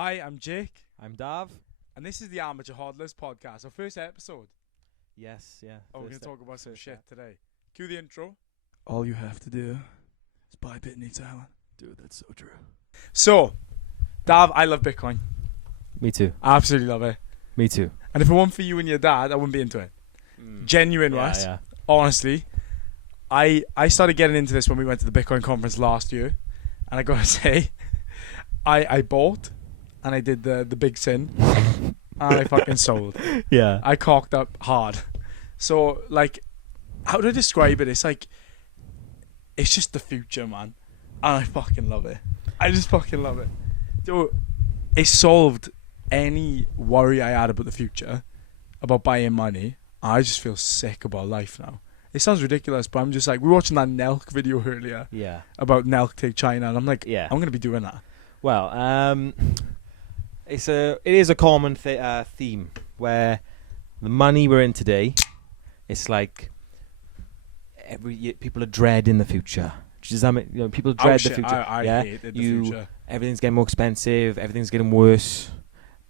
Hi, I'm Jake, I'm Dav. and this is the Amateur Hodlers podcast, our first episode. Yes, yeah. Oh, we're going to talk about some shit step. today. Cue the intro. All you have to do is buy Bitney Talent. Dude, that's so true. So, Dav, I love Bitcoin. Me too. I absolutely love it. Me too. And if it weren't for you and your dad, I wouldn't be into it. Genuine, Yeah, Russ. yeah. Honestly, I started getting into this when we went to the Bitcoin conference last year, and I gotta say, I bought, and I did the big sin, and I fucking sold. Yeah. I cocked up hard. So, like, how do I describe it? It's like, it's just the future, man. And I fucking love it. I just fucking love it. So, it solved any worry I had about the future, about buying money. I just feel sick about life now. It sounds ridiculous, but I'm just like, we were watching that Nelk video earlier Yeah. about Nelk take China, and I'm like, Yeah. I'm going to be doing that. Well, it is a common theme where the money we're in today, it's like people are dreading the future. Does that mean, people dread the future? I hated the future. Everything's getting more expensive. Everything's getting worse.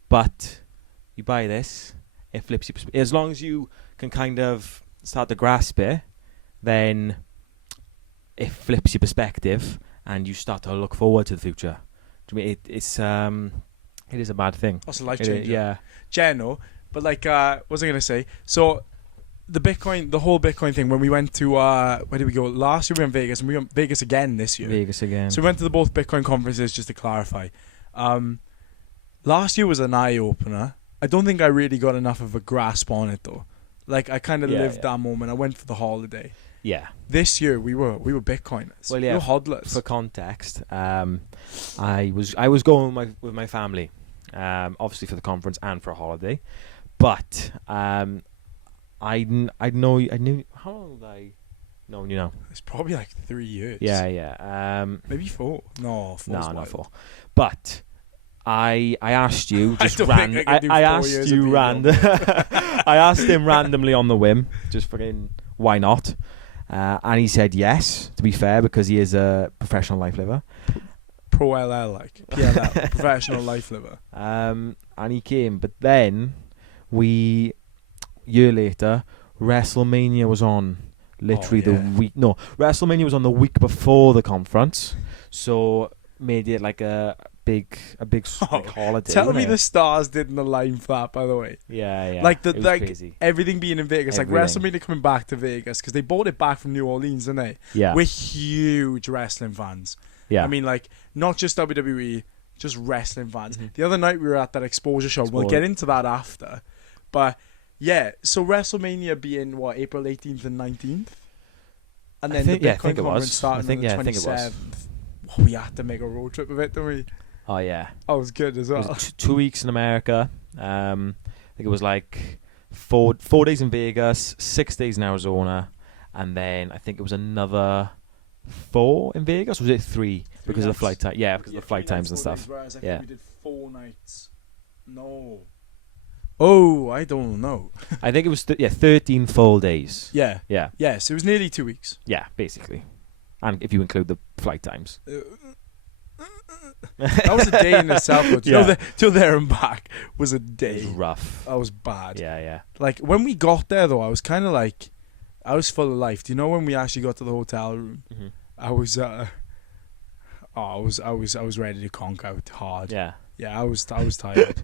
But you buy this, it flips you. As long as you can kind of start to grasp it, then it flips your perspective, and you start to look forward to the future. Do you mean it is a bad thing? That's a life changer. Yeah. General, but like, what was I gonna say? So, the whole Bitcoin thing. When we went to, where did we go? Last year we went to Vegas, and we went to Vegas again this year. Vegas again. So we went to both Bitcoin conferences, just to clarify. Last year was an eye opener. I don't think I really got enough of a grasp on it though. Like, I kind of lived that moment. I went for the holiday. Yeah. This year we were Bitcoiners. Well, yeah. We were hodlers. For context, I was going with my family, obviously for the conference and for a holiday, but I knew how long did I known you now? It's probably like 3 years. Yeah. Maybe 4. No, 4. No, not 4. But I asked you just I asked you I asked him randomly on the whim, just fucking why not? And he said yes, to be fair, because he is a professional life liver. Pro LL, like PLL, professional life liver. And he came, but then year later, WrestleMania was on. Literally WrestleMania was on the week before the conference, so made it like a big holiday. Tell me the stars didn't align for that, by the way. Yeah. Like it was crazy. Everything being in Vegas, Everything. like WrestleMania coming back to Vegas because they bought it back from New Orleans, didn't they? Yeah. We're huge wrestling fans. Yeah. I mean, like, not just WWE, just wrestling fans. Mm-hmm. The other night we were at that exposure show. We'll get into that after, but yeah. So WrestleMania being what, April 18th and 19th, and then the Bitcoin conference starting on the 27th. Well, we had to make a road trip of it, didn't we? Oh yeah, that was good as well. It was 2 weeks in America. I think it was like 4 days in Vegas, 6 days in Arizona, and then I think it was another 4 in Vegas. Or was it 3 because of the flight time? Yeah, because of the flight times and stuff. Whereas I think we did 4 nights. No. Oh, I don't know. I think it was 13 full days. Yeah. Yeah. Yes, so it was nearly 2 weeks. Yeah, basically, and if you include the flight times. That was a day in itself. Till there and back was a day. It was rough. That was bad. Yeah. Like, when we got there though, I was kind of like, I was full of life. Do you know when we actually got to the hotel room? Mm-hmm. I was ready to conk out hard. Yeah. Yeah, I was tired.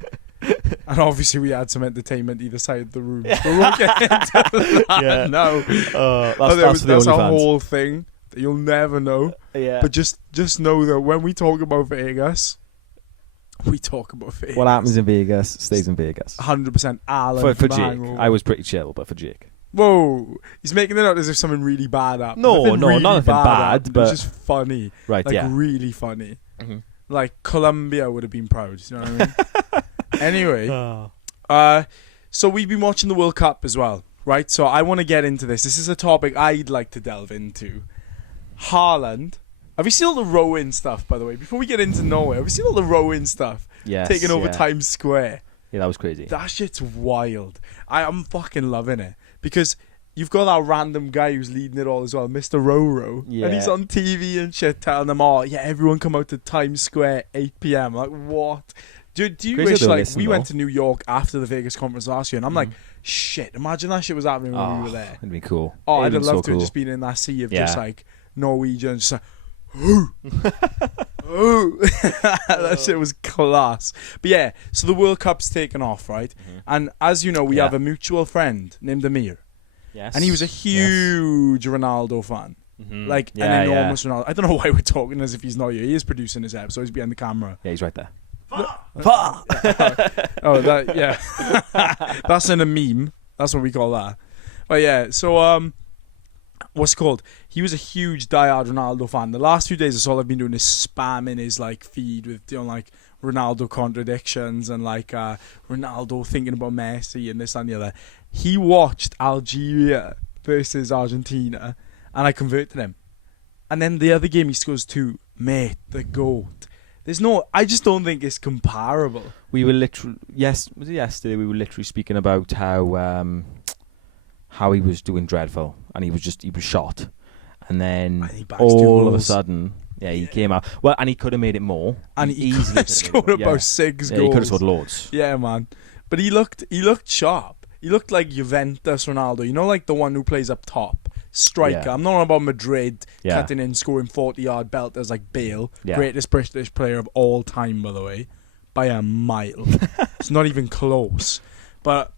And obviously we had some entertainment either side of the room. But we won't get into that. Yeah. No. That's a whole thing that you'll never know. Yeah. But just know that when we talk about Vegas, we talk about Vegas. What happens in Vegas stays in Vegas. 100% Alan. For Jake, I was pretty chill, but for Jake. Whoa. He's making it out as if something really bad happened. No, nothing bad, but it's just funny. Right, like, really funny. Mm-hmm. Like, Colombia would have been proud. You know what I mean? Anyway, so we've been watching the World Cup as well, right? So I want to get into this. This is a topic I'd like to delve into. Haaland. Have you seen all the rowing stuff, by the way? Before we get into Norway, have you seen all the rowing stuff? Yes, taking over Times Square. Yeah, that was crazy. That shit's wild. I'm fucking loving it. Because you've got that random guy who's leading it all as well, Mr. Roro. Yeah. And he's on TV and shit telling them, everyone come out to Times Square 8 p.m. Like, what? Do you Crazy wish, though, like, listen, we went though. to New York after the Vegas conference last year, and I'm like, shit, imagine that shit was happening when we were there. It'd be cool. Oh, It'd I'd have be loved so to have cool. just been in that sea of Yeah. just, like, Norwegians, just like, ooh, ooh. That shit was class. But yeah, so the World Cup's taken off, right? Mm-hmm. And as you know, we Yeah. have a mutual friend named Amir, Yes. and he was a huge Ronaldo fan. Mhm. Like, Yeah, an enormous Ronaldo. I don't know why we're talking as if he's not here. He is producing this episode. He's behind the camera. Yeah, he's right there. Oh, that, yeah. That's in a meme. That's what we call that. But yeah, so, what's it called? He was a huge diehard Ronaldo fan. The last few days, that's all I've been doing is spamming his, like, feed with, you know, like, Ronaldo contradictions and, like, Ronaldo thinking about Messi and this and the other. He watched Algeria versus Argentina, and I converted him. And then the other game he scores 2. Mate, the GOAT. I just don't think it's comparable. We were literally was it yesterday? We were literally speaking about how he was doing dreadful, and he was shot, and then And he backs 2 all of a goals. sudden, he came out well, and he could have made it more, And he easily could have scored about 6 Yeah, goals. he could have scored loads. Yeah, man. But he looked sharp. He looked like Juventus Ronaldo. You know, like the one who plays up top. Striker. Yeah. I'm not on about Madrid Yeah. cutting in, scoring 40-yard belters like Bale. Yeah. Greatest British player of all time, by the way. By a mile. It's not even close. But,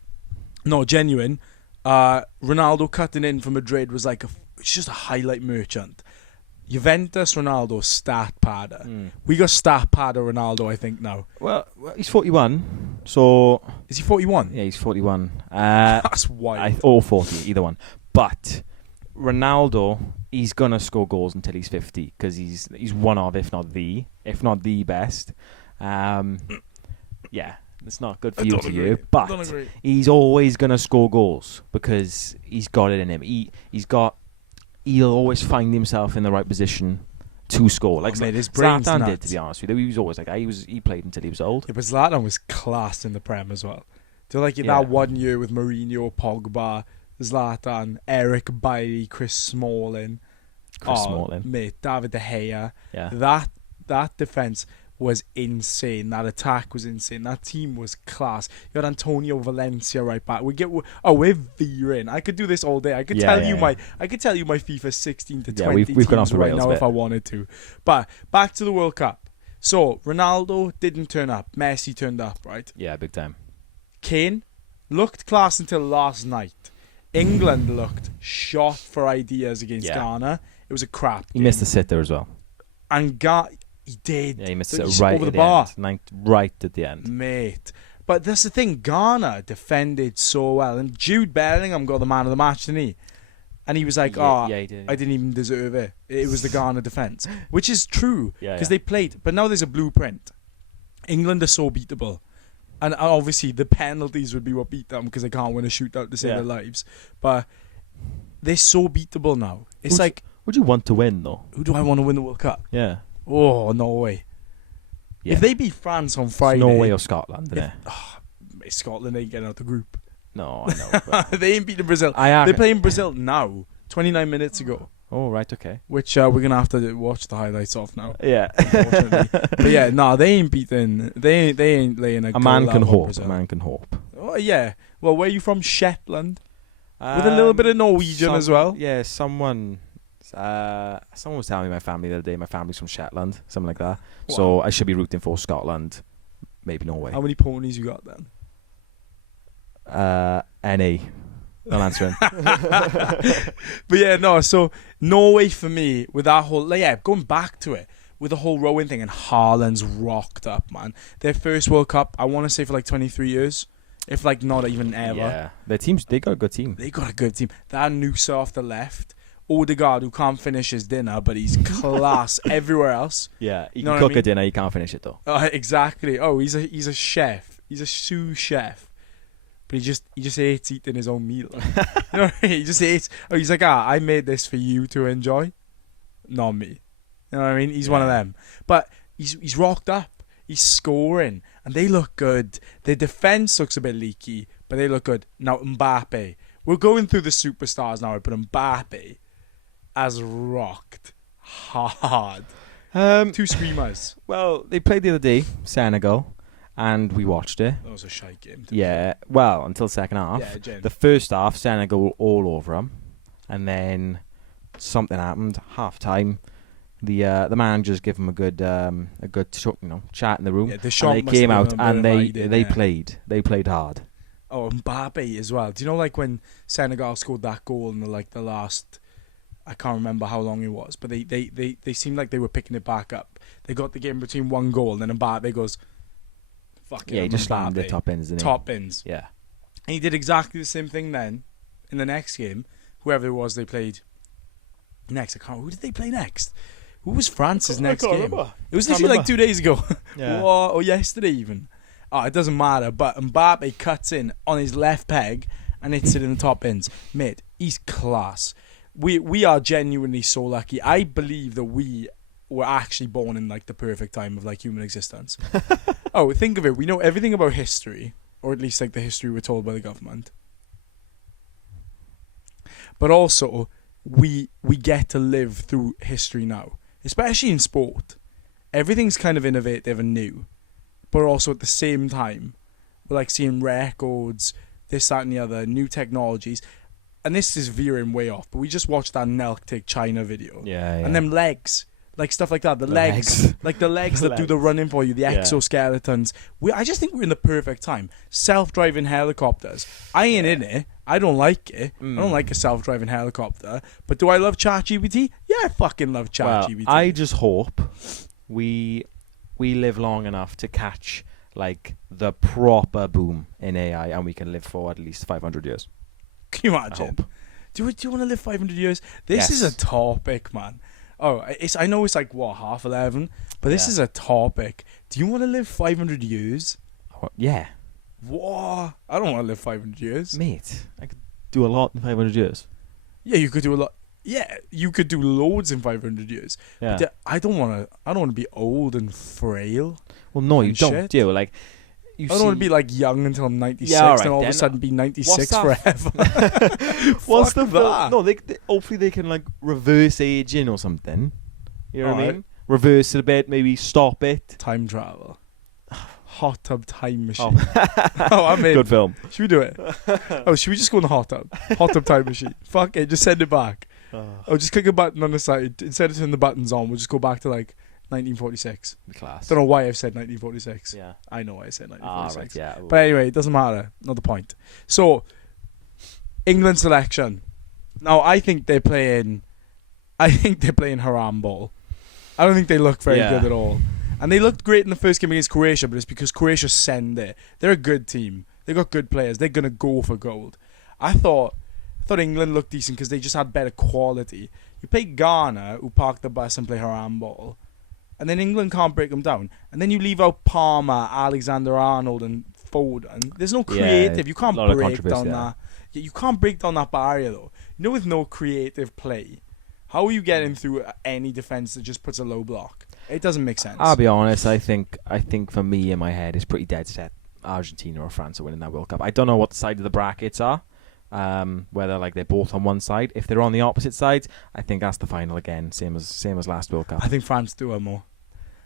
no, genuine. Ronaldo cutting in for Madrid was like it's just a highlight merchant. Juventus Ronaldo, stat padder. We got stat padder Ronaldo, I think, now. Well, he's 41, so Is he 41? yeah, he's 41. That's wild. Or 40, either one. But Ronaldo, he's gonna score goals until he's 50 because he's one of, if not the best. Yeah, it's not good for you to you, but he's always gonna score goals because he's got it in him. He'll always find himself in the right position to score. Like his brain's Zlatan nuts. did, to be honest with you. He was always like that. He played until he was old. Yeah, but Zlatan was class in the Prem as well. Do you like Yeah. that 1 year with Mourinho, Pogba, Zlatan, Eric Bailly, Chris Smalling, Smalling. mate, David De Gea. Yeah. That defense was insane. That attack was insane. That team was class. You had Antonio Valencia right back. We're veering. I could do this all day. I could tell you my FIFA 16 to 20 we've gone off teams the right rails now a if bit. I wanted to. But back to the World Cup. So Ronaldo didn't turn up. Messi turned up, right? Yeah, big time. Kane looked class until last night. England looked shot for ideas against Ghana. It was a crap He game. missed the sitter as well. And he did. Yeah, he missed Just it right over at the bar. end. Right at the end. Mate. But that's the thing. Ghana defended so well. And Jude Bellingham got the man of the match, didn't he? And he was like, Yeah, he did. I didn't even deserve it. It was the Ghana defence. Which is true. Yeah, Because yeah. they played. But now there's a blueprint. England are so beatable. And obviously the penalties would be what beat them because they can't win a shootout to save their lives. But they're so beatable now. It's like, Would you want to win, though? who do I want to win the World Cup? Yeah. Oh, Norway. Yeah. If they beat France on Friday... Norway or Scotland, innit? Scotland ain't getting out the group. No, I know. But They ain't beating Brazil. I They're playing Brazil now, 29 minutes ago, Oh, right, okay. which we're going to have to watch the highlights of now. Yeah. Unfortunately. But yeah, no, they ain't beating... They ain't laying a A man goal can out on hope. Brazil. A man can hope. Oh, yeah. Well, where are you from? Shetland? With a little bit of Norwegian as well? Yeah, someone was telling me my family the other day. My family's from Shetland, something like that. So I should be rooting for Scotland, maybe Norway. How many ponies you got then? NA. Not answering. But yeah, no, so Norway for me, with that whole, going back to it, with the whole rowing thing, and Haaland's rocked up, man. Their first World Cup, I want to say for like 23 years, if like not even ever. Yeah, their teams, they got a good team. They got a good team. That Noosa off the left, Odegaard, who can't finish his dinner, but he's class everywhere else. Yeah, he Know can what I cook mean? a dinner, he can't finish it though. Exactly. Oh, he's a chef. He's a sous chef. But he just hates eating his own meal. You know, he just hates. Oh, he's like, I made this for you to enjoy, not me. You know what I mean? He's one of them. But he's rocked up. He's scoring, and they look good. Their defense looks a bit leaky, but they look good. Now Mbappe, we're going through the superstars now, but Mbappe has rocked hard. 2 screamers. Well, they played the other day, Senegal, and we watched it. That was a shite game. Yeah, well, until second half. Yeah, Jen. The first half, Senegal were all over them, and then something happened. Half time, the managers give them a good chat in the room. Yeah, the and shot they must came have out been a and bit of riding, they yeah. played hard. Oh, Mbappe as well. Do you know, like, when Senegal scored that goal in the last, I can't remember how long it was, but they seemed like they were picking it back up. They got the game between one goal, and then Mbappe goes, fuck it. Yeah, he just slammed the Mbappe. top ends. Didn't he? Top bins. Yeah. And he did exactly the same thing then in the next game. Whoever it was they played next. Who did they play next? Who was France's next game? Remember. It was literally like 2 days ago. Yeah. or yesterday even. Oh, it doesn't matter. But Mbappe cuts in on his left peg and hits it in the top bins. Mate, he's class. We are genuinely so lucky. I believe that we were actually born in like the perfect time of like human existence. Oh, think of it. We know everything about history, or at least like the history we're told by the government. But also, we get to live through history now, especially in sport. Everything's kind of innovative and new, but also at the same time, we're like seeing records, this, that, and the other, new technologies. And this is veering way off, but we just watched that Nelk take China video. Yeah. And them legs, like stuff like that. The legs. Like the legs that do the running for you, the exoskeletons. I just think we're in the perfect time. Self-driving helicopters. I ain't in it. I don't like it. I don't like a self-driving helicopter. But do I love ChatGPT? Yeah, I fucking love ChatGPT. Well, I just hope we live long enough to catch like the proper boom in AI, and we can live for at least 500 years. Can you imagine? Do you want to live 500 years? This is a topic, man. Oh, I know it's like, what, 11:30? But this is a topic. Do you want to live 500 years? Yeah. What? I don't want to live 500 years. Mate, I could do a lot in 500 years. Yeah, you could do a lot. Yeah, you could do loads in 500 years. Yeah. But I don't want to be old and frail. Well, no, you don't shit. do. Like, I don't want to be like young until I'm 96 and all of a sudden be 96 forever. What's the that? No, they hopefully they can like reverse aging or something. You know what I Alright. mean? Reverse it a bit, maybe stop it. Time travel. Hot tub time machine. Oh, I'm in. Good film. Should we do it? Should we just go in the hot tub? Hot tub time machine. Fuck it, just send it back. Just click a button on the side. Instead of turning the buttons on, we'll just go back to like 1946. Class. Don't know why I've said 1946. Yeah. I know why I said 1946. Right, yeah. But anyway, it doesn't matter. Not the point. So, England selection. Now, I think they're playing haram ball. I don't think they look very good at all. And they looked great in the first game against Croatia, but it's because Croatia send it. They're a good team. They got good players. They're gonna go for gold. I thought England looked decent because they just had better quality. You play Ghana, who park the bus and play haram ball, and then England can't break them down. And then you leave out Palmer, Alexander-Arnold, and Foden. There's no creative. You can't break down that. You can't break down that barrier though. You know, with no creative play, how are you getting through any defense that just puts a low block? It doesn't make sense. I'll be honest. I think for me in my head, it's pretty dead set. Argentina or France are winning that World Cup. I don't know what side of the brackets are. Whether like they're both on one side. If they're on the opposite sides, I think that's the final again. Same as last World Cup. I think France do it more.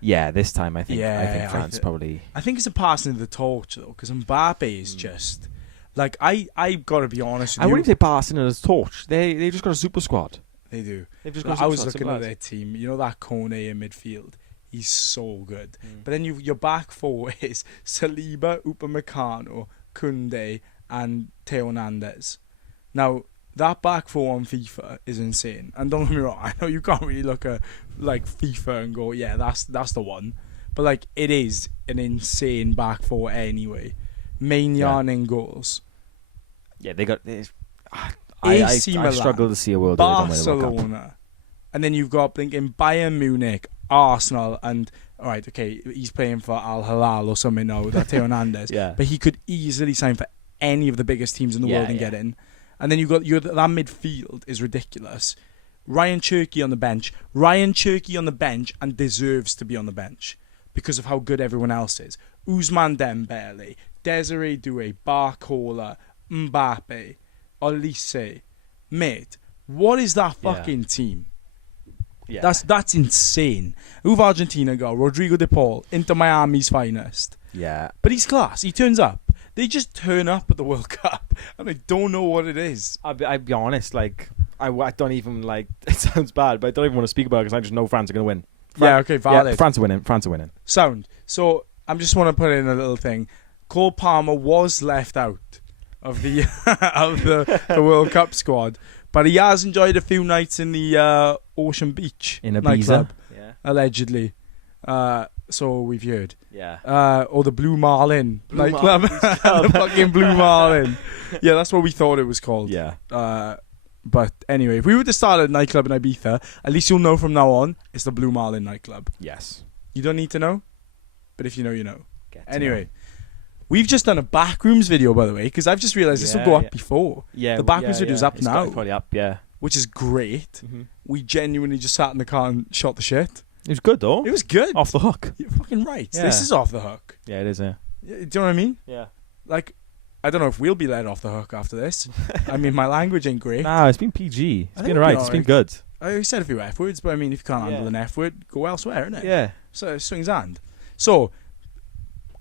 Yeah, this time I think France probably. I think it's a passing of the torch though, because Mbappe is just like I got to be honest with you. I wouldn't say passing it as torch. They just got a super squad. They do. They've just got I was looking at their team. You know that Kone in midfield. He's so good. But then your back four is Saliba, Upamecano, Koundé, and Theo Hernandez. Now, that back four on FIFA is insane. And don't get me wrong, I know you can't really look at like FIFA and go, yeah, that's the one. But like, it is an insane back four anyway. Maignan in goals. Yeah, they got. I struggle to see a world Barcelona. And then you've got thinking Bayern Munich, Arsenal, and alright, okay, he's playing for Al Hilal or something now, that's Theo Hernandez. Yeah. But he could easily sign for any of the biggest teams in the world and get in. And then you've got that midfield is ridiculous. Ryan Cherky on the bench. Ryan Cherky on the bench and deserves to be on the bench because of how good everyone else is. Ousmane Dembele, Desiree Doué, Barcola, Mbappe, Olise. Mate, what is that fucking team? Yeah. That's insane. Who've Argentina got? Rodrigo de Paul, Inter Miami's finest. Yeah. But he's class. He turns up. They just turn up at the World Cup, and I don't know what it is. I'll be honest, like, I don't even, like, it sounds bad, but I don't even want to speak about it because I just know France are going to win. Yeah, okay, valid. Yeah, France are winning. Sound. So, I just want to put in a little thing. Cole Palmer was left out of the of the World Cup squad, but he has enjoyed a few nights in the Ocean Beach In Ibiza. nightclub, Yeah. allegedly. So we've heard. Yeah. Or the Blue Marlin Blue nightclub. The fucking Blue Marlin. Yeah, that's what we thought it was called. Yeah. But anyway, if we were to start a nightclub in Ibiza, at least you'll know from now on it's the Blue Marlin nightclub. Yes. You don't need to know, but if you know, you know. Get to Anyway, know. we've just done a Backrooms video, by the way, because I've just realised this will go up before. Yeah. The Backrooms video's up It's now, probably up, yeah. which is great. Mm-hmm. We genuinely just sat in the car and shot the shit. It was good, though. It was good. Off the hook. You're fucking right. Yeah. This is off the hook. Yeah, it is, yeah. Do you know what I mean? Yeah. Like, I don't know if we'll be let off the hook after this. I mean, my language ain't great. Nah, it's been PG. It's I think been it'll be alright. It's been good. I said a few F words, but I mean, if you can't handle Yeah. an F word, go elsewhere, innit? Yeah. So it swings hand. So,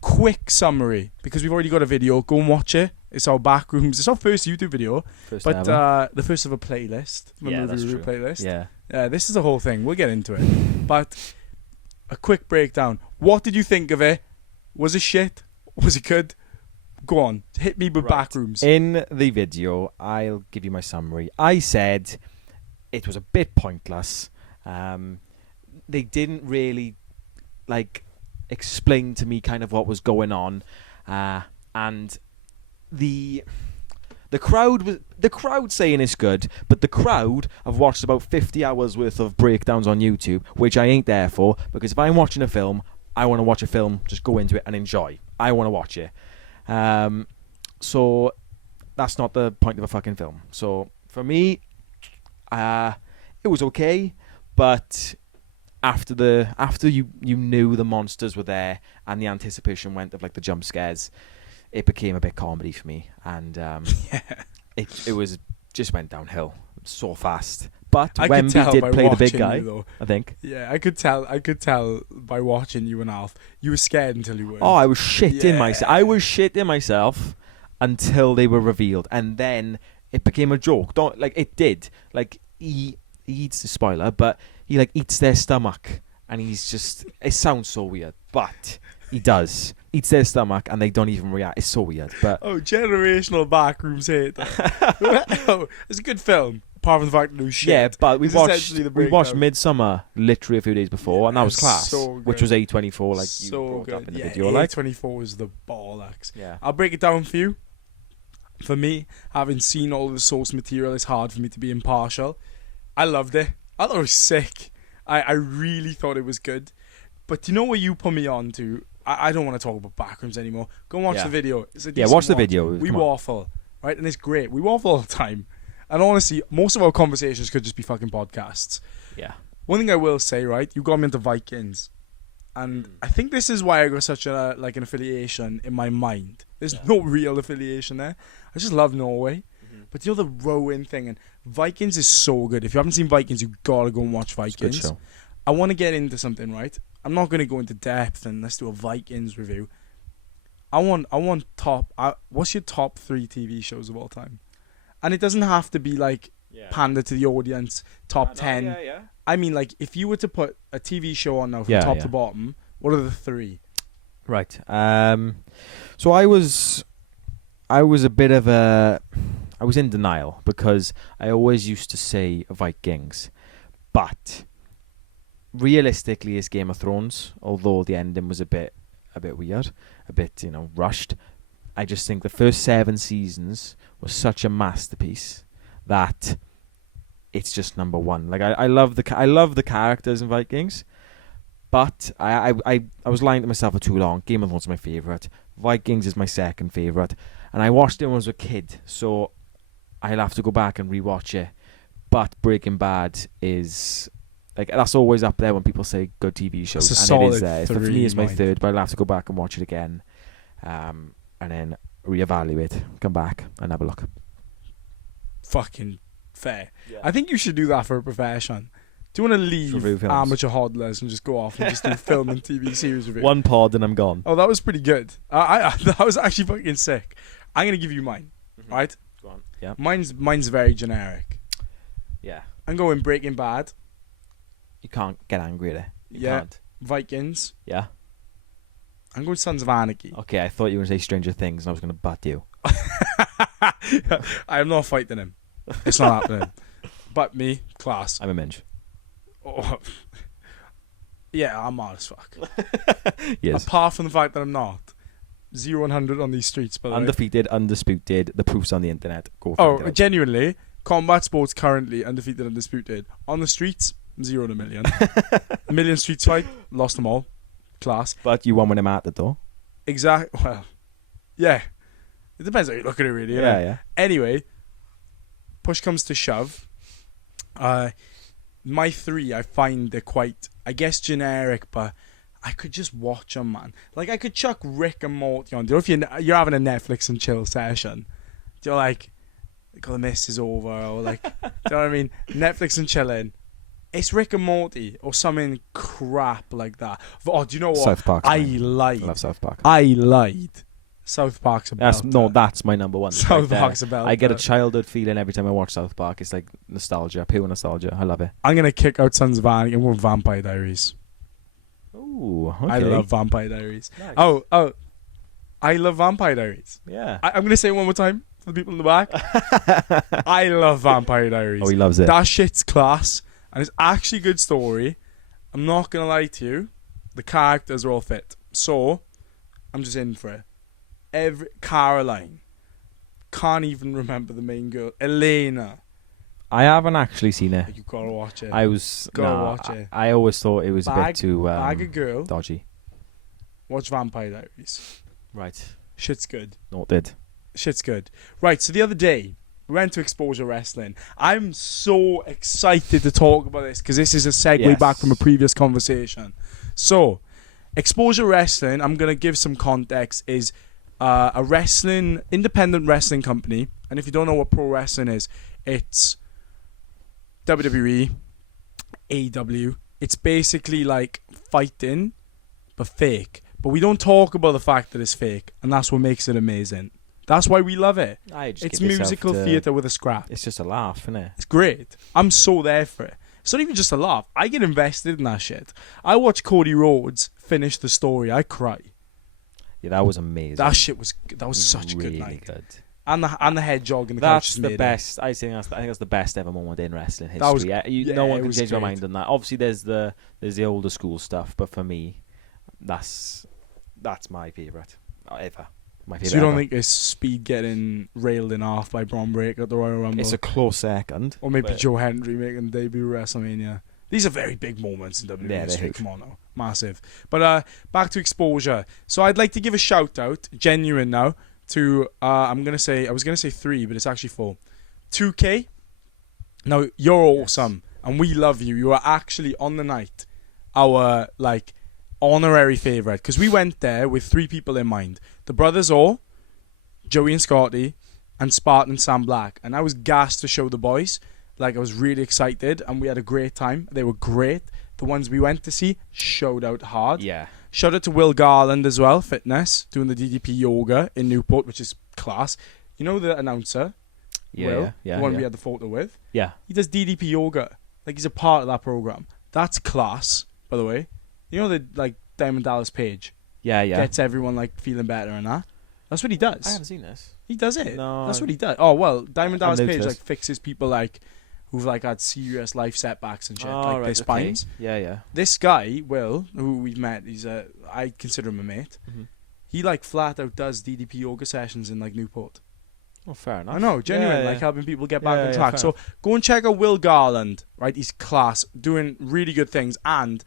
quick summary, because we've already got a video. Go and watch it. It's our Backrooms. It's our first YouTube video, First but ever. the first of a playlist. Yeah, Movie that's review true. playlist. Yeah. This is the whole thing. We'll get into it. But a quick breakdown. What did you think of it? Was it shit? Was it good? Go on. Hit me with Right. Backrooms. In the video, I'll give you my summary. I said it was a bit pointless. They didn't really, like, explain to me kind of what was going on, and the crowd saying it's good, but the crowd have watched about 50 hours worth of breakdowns on YouTube, which I ain't there for, because if I'm watching a film, I want to watch a film, just go into it and enjoy. I want to watch it. So that's not the point of a fucking film. So for me, it was okay, but after you knew the monsters were there and the anticipation went of, like, the jump scares, it became a bit comedy for me, and it was just went downhill so fast. But I could Wemby tell did by play the big watching guy, you, though. I think. Yeah, I could tell by watching you and Alf. You were scared until you weren't. Oh, I was shitting Yeah. myself. I was shitting myself until they were revealed, and then it became a joke. It did. Like, he eats the spoiler, but he, like, eats their stomach, and he's just. It sounds so weird, but he does. Eats their stomach, and they don't even react. It's so weird, but. Oh, generational Backrooms hate. Oh, it's a good film, apart from the fact that it was shit. Yeah, but we It's watched essentially the Midsummer breakdown. literally a few days before, and that was class, so which good. was A24, like you So brought good. up in the Yeah, video. Like, A24 was the bollocks. yeah, I'll break it down for you. For me, having seen all of the source material, it's hard for me to be impartial. I loved it. I thought it was sick. I really thought it was good. But you know what you put me on to? I don't want to talk about Backrooms anymore. Go and watch Yeah. the video. It's a yeah. decent Watch the watch. video. We Come on. waffle, right? And it's great. We waffle all the time. And honestly, most of our conversations could just be fucking podcasts. Yeah, One thing I will say, right? You got me into Vikings. And I think this is why I got such an affiliation in my mind. There's no real affiliation there. I just love Norway. But you know the rowing thing, and Vikings is so good. If you haven't seen Vikings, you gotta go and watch it's a good Vikings. show. I want to get into something, right? I'm not gonna go into depth and let's do a Vikings review. I want top. What's your top 3 TV shows of all time? And it doesn't have to be like pander to the audience. Top 10. Yeah. I mean, like, if you were to put a TV show on now from Yeah, top yeah. to bottom, what are the 3? Right. So I was a bit of a. I was in denial because I always used to say Vikings, but realistically, it's Game of Thrones. Although the ending was a bit weird, a bit rushed. I just think the first 7 seasons was such a masterpiece that it's just number 1. Like I love the characters in Vikings, but I was lying to myself for too long. Game of Thrones is my favorite. Vikings is my second favorite, and I watched it when I was a kid, so I'll have to go back and rewatch it. But Breaking Bad is like that's always up there when people say good TV shows, That's a and it is solid there. For 3 me, it's my mine. third, but I'll have to go back and watch it again, and then reevaluate, come back and have a look. Fucking fair. Yeah. I think you should do that for a profession. Do you want to leave Review films. Amateur Hodlers and just go off and just do film and TV series review? One pod and I'm gone. Oh, that was pretty good. I that was actually fucking sick. I'm gonna give you mine, right? Go on. Yeah. Mine's very generic. Yeah. I'm going Breaking Bad, You can't get angry at it. You Yeah. can't. Vikings. Yeah. I'm going Sons of Anarchy. Okay, I thought you were going to say Stranger Things and I was going to butt you. I am not fighting him. It's not happening. But me, class. I'm a minge. Oh. Yeah, I'm mad as fuck. Yes. Apart from the fact that I'm not. 0-100 on these streets, by the way. Undefeated, undisputed. The proof's on the internet. Go find it Oh, out. genuinely, combat sports currently undefeated, undisputed. On the streets, 0 to a million. A million streets fight, lost them all. Class. But you won when I'm at the door. Well, yeah. It depends how you look at it, really. Yeah, innit? yeah. Anyway, push comes to shove. My 3, I find they're quite, I guess, generic, but I could just watch them, man. Like, I could chuck Rick and Morty on. Do you know if you're having a Netflix and chill session? Do you like, the mist is over, or like, do you know what I mean? Netflix and chilling. It's Rick and Morty, or something crap like that. Oh, do you know what? South Park. I I lied. love South Park. I lied. South Park's a belter. That's my number one. South Right there. Park's a belter. I get a childhood feeling every time I watch South Park. It's like nostalgia, pure nostalgia. I love it. I'm going to kick out Sons of Anarchy and go with Vampire Diaries. Ooh, okay. I love Vampire Diaries. Nice. Oh, I love Vampire Diaries. Yeah. I'm going to say it one more time for the people in the back. I love Vampire Diaries. Oh, he loves it. That shit's class, and it's actually a good story. I'm not going to lie to you. The characters are all fit. So, I'm just in for it. Caroline. Can't even remember the main girl. Elena. I haven't actually seen it. You gotta watch it. Gotta watch it. I always thought it was a bit too bag of girl. dodgy. Watch Vampire Diaries. Right. Shit's good. Noted. Shit's good. Right, so the other day, we went to Exposure Wrestling. I'm so excited to talk about this because this is a segue Yes. back from a previous conversation. So, Exposure Wrestling, I'm going to give some context, is a independent wrestling company. And if you don't know what pro wrestling is, it's WWE, AEW. It's basically like fighting, but fake. But we don't talk about the fact that it's fake, and that's what makes it amazing. That's why we love it. It's musical theatre with a scrap. It's just a laugh, isn't it? It's great. I'm so there for it. It's not even just a laugh. I get invested in that shit. I watch Cody Rhodes finish the story. I cry. Yeah, that was amazing. That was such a really good night. Good. And the head jog in the couch That's just the made best. I think that's the best ever moment in wrestling history. That was- no one it can was change my great. mind on that. Obviously, there's the older school stuff, but for me, that's my favourite ever. My favourite. So you don't ever. think it's Speed getting railed in half by Braun Breaker at the Royal Rumble? It's a close second. Or maybe but- Joe Hendry making debut at WrestleMania. These are very big moments in WWE Yeah, history. they're Come on now. Massive. But back to Exposure. So I'd like to give a shout out, genuine now, to I was gonna say 3, but it's actually 4. 2K. Now you're awesome and we love you. You are actually on the night our like honorary favourite. Because we went there with 3 people in mind. The brothers all, Joey and Scotty, and Spartan and Sam Black. And I was gassed to show the boys. Like, I was really excited, and we had a great time. They were great. The ones we went to see showed out hard. Yeah. Shout out to Will Garland as well, fitness, doing the DDP yoga in Newport, which is class. You know the announcer? Will, Yeah. the one we had the photo with? Yeah. He does DDP yoga. Like, he's a part of that program. That's class, by the way. You know the, like, Diamond Dallas Page? Yeah. Gets everyone, like, feeling better and that. That's what he does. I haven't seen this. He does it. No. That's what he does. Oh, well, Diamond Dallas I've Page, noticed. like, fixes people, like, who've, like, had serious life setbacks and shit, Oh, like right, their spines. Okay. Yeah. This guy, Will, who we've met, I consider him a mate. Mm-hmm. He, like, flat out does DDP yoga sessions in, like, Newport. Oh, fair enough. I know, genuine, Yeah. like, helping people get back Yeah, on yeah, track. fair So go and check out Will Garland, right? He's class, doing really good things, and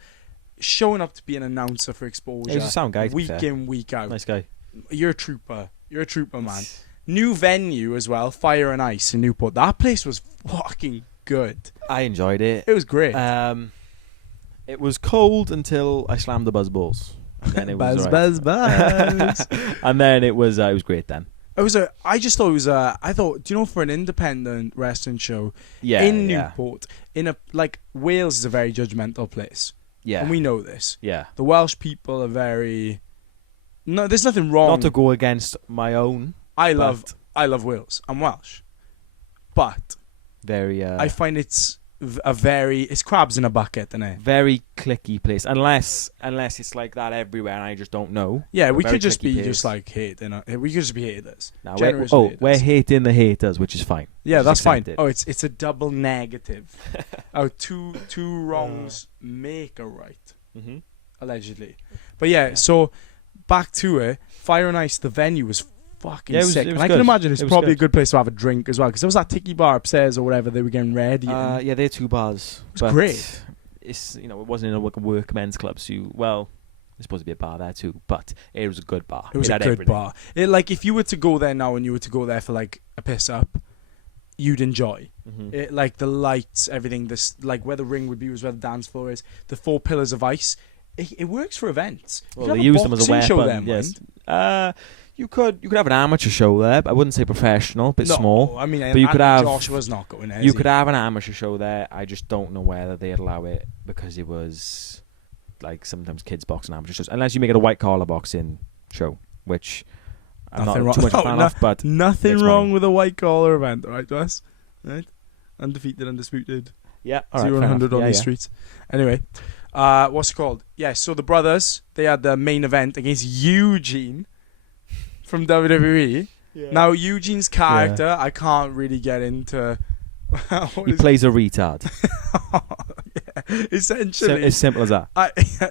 showing up to be an announcer for Exposure. He's a sound guy, to be week fair. in, week out. Nice guy. You're a trooper. You're a trooper, man. New venue as well, Fire and Ice in Newport. That place was fucking good. I enjoyed it. It was great. It was cold until I slammed the buzz balls. And then it was Buzz, alright. buzz, buzz. And then it was great then. I just thought it was I thought, do you know, for an independent wrestling show in Newport, in a like Wales is a very judgmental place. Yeah. And we know this. Yeah. The Welsh people are very. No, there's nothing wrong. Not to go against my own. I love Wales. I'm Welsh, but very. I find it's it's crabs in a bucket, isn't it? Very clicky place, unless it's like that everywhere, and I just don't know. Yeah, we Very could just be clicky just place. like hating. We could just be haters. No, Generous we're hating the haters, which is fine. Yeah, Which is that's fine. accepted. Oh, it's a double negative. Two wrongs make a right, Mm-hmm. allegedly. But yeah, so back to it. Fire and Ice, the venue was fucking sick. It was And I can good. imagine it's It was probably good. a good place to have a drink as well, because there was that tiki bar upstairs or whatever they were getting ready. Yeah, they're 2 bars. It was great. It's it wasn't in a workmen's club, so there's supposed to be a bar there too, but it was a good bar. It was a had good everything. bar. Like if you were to go there now and you were to go there for like a piss up, you'd enjoy. Mm-hmm. Like the lights, everything. This like where the ring would be was where the dance floor is. The 4 pillars of ice. It works for events. You Well, could they have use them as a boxing show weapon. there, Yes. mind. You could have an amateur show there. But I wouldn't say professional, but No, small. I mean, But you could have- Joshua's not going there. You could have an amateur show there. I just don't know whether they'd allow it because it was like sometimes kids boxing amateur shows, unless you make it a white collar boxing show, which I'm Nothing not wrong- too much a fan of. But Nothing makes wrong money. with a white collar event, right, Wes? Right? Undefeated, undisputed. yeah, all right, 0 fair 100 enough. on Yeah, these yeah. streets. Anyway, what's it called? Yeah, so the brothers, they had the main event against Eugene from WWE. Yeah. Now, Eugene's character, I can't really get into. What He is plays a retard. yeah, essentially. As simple as that.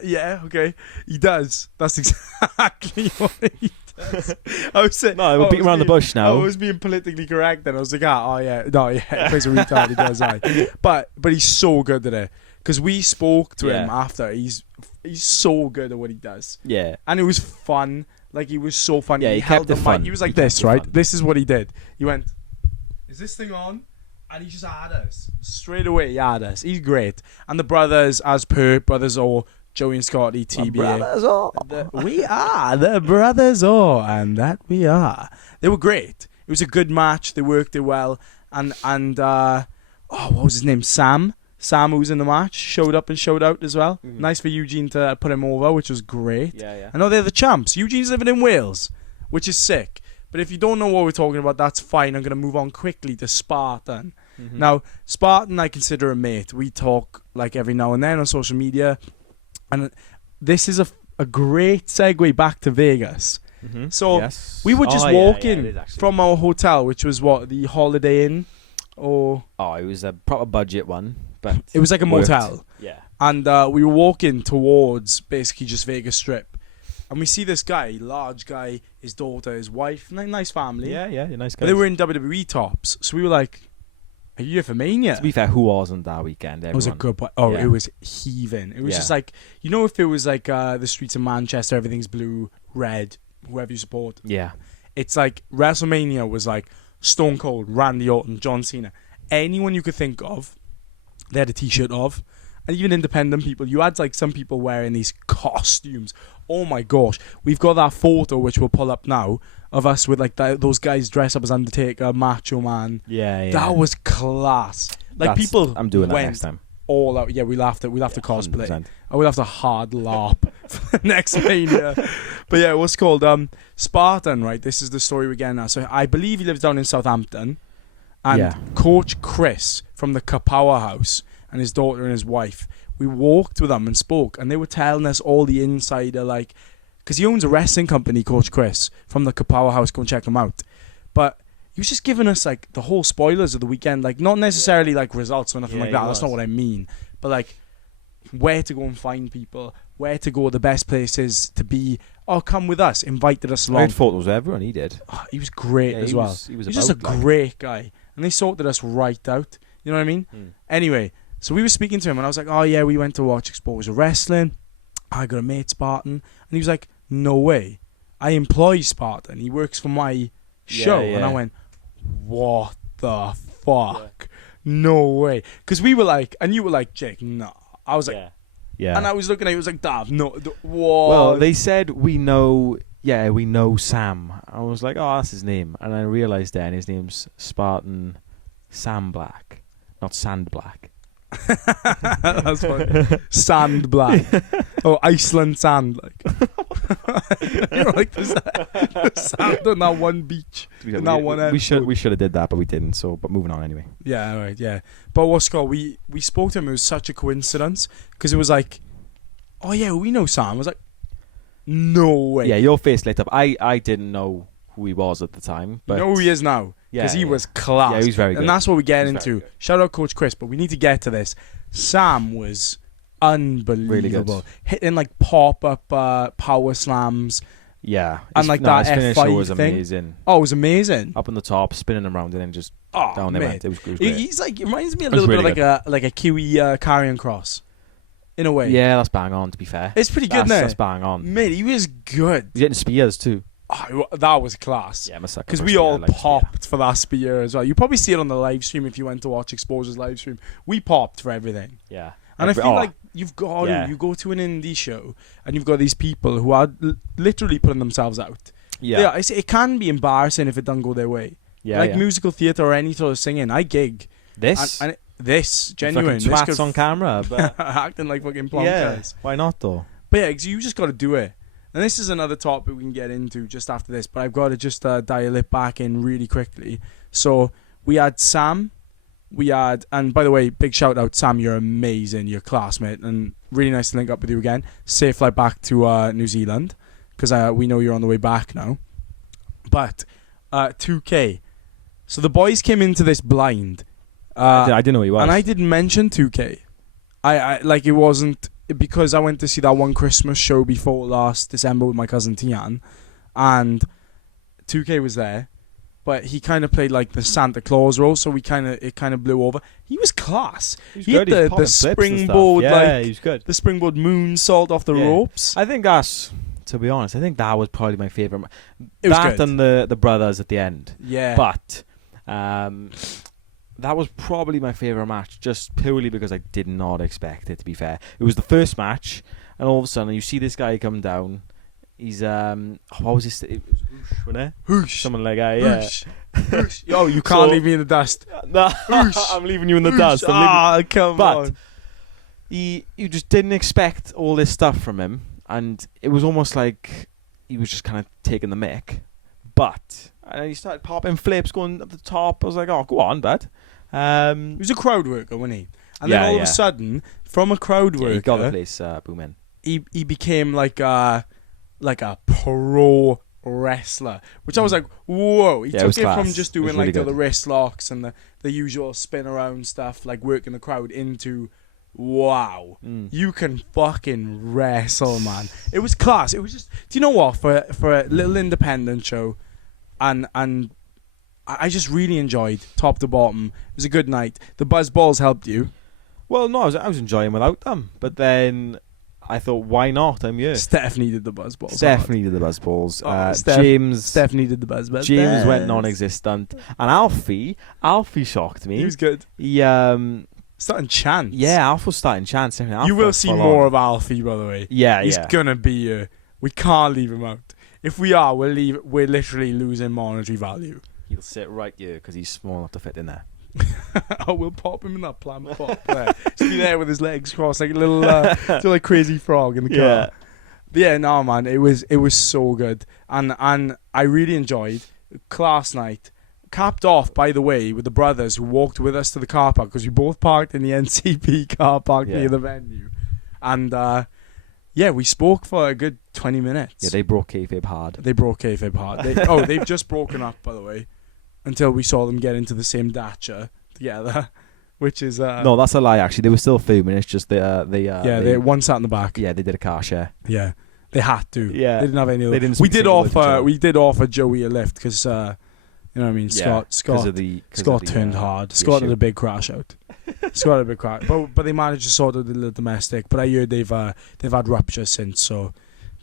Yeah, okay. He does. That's exactly what he does. I was saying, No, we're beating around the bush now. I was being politically correct then. I was like, oh yeah. No, yeah, he plays a retard, he does, aye. But he's so good at it. Because we spoke to him Yeah. after. He's so good at what he does. Yeah. And it was fun. Like, he was so funny. Yeah, he held kept the it mic. fun. He was like He kept this, it right? fun. This is what he did. He went, is this thing on? And he just had us. Straight away, he had us. He's great. And the brothers, as per, brothers or Joey and Scotty, TBA. We are the brothers, and that we are. They were great. It was a good match. They worked it well. And what was his name? Sam, who was in the match, showed up and showed out as well. Mhm. Nice for Eugene to put him over, which was great. Yeah. I know they're the champs. Eugene's living in Wales, which is sick. But if you don't know what we're talking about, that's fine. I'm going to move on quickly to Spartan. Mhm. Now, Spartan I consider a mate. We talk like every now and then on social media. And this is a great segue back to Vegas. Mhm. So, Yes. We were just Oh, yeah, walking it is actually. from our hotel, which was what, the Holiday Inn? Or Oh, it was a proper budget one, but it was like a worked. motel. Yeah. And we were walking towards basically just Vegas Strip. And we see this guy, large guy, his daughter, his wife, nice family. Yeah, nice But guys. they were in WWE tops. So we were like, are you here for Mania? To be fair, who wasn't that weekend? It was a Everyone. good point. Oh, Yeah. it was heaving. It was Yeah. just like, if it was like the streets of Manchester, everything's blue, red, whoever you support. Yeah. It's like WrestleMania was like Stone Cold, Randy Orton, John Cena. Anyone you could think of, they had a t-shirt of. And even independent people. You had like some people wearing these costumes. Oh my gosh. We've got that photo, which we'll pull up now, of us with like those guys dressed up as Undertaker, Macho Man. Yeah. That was class. Like That's- people I'm doing that went next time. all out. Yeah, we'll have to cosplay. 100%. I will have to hard LARP for the next Mania. But yeah, what's called Spartan, right? This is the story we're getting at. So I believe he lives down in Southampton. And Yeah. Coach Chris from the Kapower House and his daughter and his wife, we walked with them and spoke. And they were telling us all the insider, like, because he owns a wrestling company, Coach Chris, from the Kapower House. Go and check him out. But he was just giving us, like, the whole spoilers of the weekend. Like, not necessarily, like, results or nothing Yeah, like that. he That's not was. what I mean. But, like, where to go and find people, where to go, the best places to be. Oh, come with us. Invited us I along. had photos of everyone. He did. Oh, he was great Yeah, as he well. was He's just a about, like- great guy. And they sorted us right out. You know what I mean? Anyway, so we were speaking to him and I was like, oh yeah, we went to watch Exposure Wrestling. I got a mate, Spartan. And he was like, no way. I employ Spartan. He works for my show. Yeah. And I went, what the fuck? No way. Because we were like, and you were like, Jake, no. I was like, Yeah. and I was looking at it, was like, Dav, no. What? Well, they said we know yeah, we know Sam. I was like, oh, that's his name. And I realised then his name's Spartan Sam Black, not Sand Black. That's funny. Sand Black. Oh, Iceland sand. You know, like the sand on that one beach. In that one episode. We should have did that, but we didn't. So, but moving on anyway. Yeah, right, yeah. But what's called, we spoke to him. It was such a coincidence because it was like, oh yeah, we know Sam. I was like, no way. Yeah, your face lit up. I didn't know who he was at the time. But you know who he is now because he was class. Yeah, he was very good. And that's what we get into. Shout out Coach Chris, but we need to get to this. Sam was unbelievable. Really good. Hitting like pop-up power slams. Yeah. And like that his F5 was thing. amazing. Oh, it was amazing. Up on the top, spinning around, and then just down there went. It was great. He's like, it reminds me a little bit of like a Kiwi carrion cross. In a way. Yeah, that's bang on, to be fair. It's pretty good, That's bang on. Mate, he was good. He's getting spears too. Oh, that was class. Yeah, because we all popped for that spear as well. You probably see it on the live stream if you went to watch Exposure's live stream. We popped for everything. Yeah. And I feel like you've got to, you go to an indie show and you've got these people who are literally putting themselves out. Yeah. It can be embarrassing if it doesn't go their way. Yeah. Like musical theatre or any sort of singing. I gig. This genuine twats on camera, but acting like fucking plonkers. Yeah, why not though? But yeah, you just got to do it. And this is another topic we can get into just after this, but I've got to just dial it back in really quickly. So we had Sam, and by the way, big shout out Sam, you're amazing, you're classmate, and really nice to link up with you again. Safe flight back to New Zealand, because we know you're on the way back now. But 2K, so the boys came into this blind. I didn't know who he was. And I didn't mention 2K. I like, it wasn't because I went to see that one Christmas show before last December with my cousin Tian, and 2K was there, but he kind of played like the Santa Claus role, so it kind of blew over. He was class. He had the springboard, he was good. The springboard moonsault off the ropes. I think to be honest, I think that was probably my favourite. It was that good. And the brothers at the end. Yeah. But that was probably my favourite match, just purely because I did not expect it, to be fair. It was the first match, and all of a sudden you see this guy come down. He's what was this? It was Hoosh, wasn't it? Hoosh. Someone like that, yeah. Hoosh. Yo, you can't leave me in the dust. No, I'm leaving you in the dust. Come on. But you just didn't expect all this stuff from him, and it was almost like he was just kind of taking the mick. But he started popping flips, going up the top. I was like, oh, go on, bud. He was a crowd worker, wasn't he? And then all of a sudden, from a crowd worker, he got the place booming. He became like a pro wrestler, which I was like, whoa. He took it from just doing like the wrist locks and the usual spin around stuff, like working the crowd, into wow, you can fucking wrestle, man. It was class. It was just, do you know what, for a little independent show, and I just really enjoyed top to bottom. It was a good night. The buzz balls helped you. Well, no, I was enjoying without them, but then I thought, why not? I'm here. Steph needed the buzz balls. Steph needed the buzz balls. Steph needed the buzz balls. James went non-existent, and Alfie shocked me. He was good. He starting chance. Yeah, Alf was starting chance. You will see more of Alfie, by the way. Yeah, he's gonna be here. We can't leave him out. If we are, we're literally losing monetary value. He'll sit right here because he's small enough to fit in there. Oh, we'll pop him in that plant pot there. Just be there with his legs crossed like a little like crazy frog in the car. Yeah, no, man, it was so good, and I really enjoyed class night. Capped off, by the way, with the brothers who walked with us to the car park, because we both parked in the NCP car park near the venue, and we spoke for a good 20 minutes. Yeah, they broke kayfabe hard. They've just broken up, by the way, until we saw them get into the same Dacia together, which is no, that's a lie. Actually, they were still filming. It's just they one sat in the back. Yeah, they did a car share. Yeah, they had to. Yeah, they didn't have any. We did offer Joey a lift because you know what I mean. Scott turned hard. Scott had a big crash out. Scott had a big crash, but they managed to sort of the domestic. But I heard they've had ruptures since, so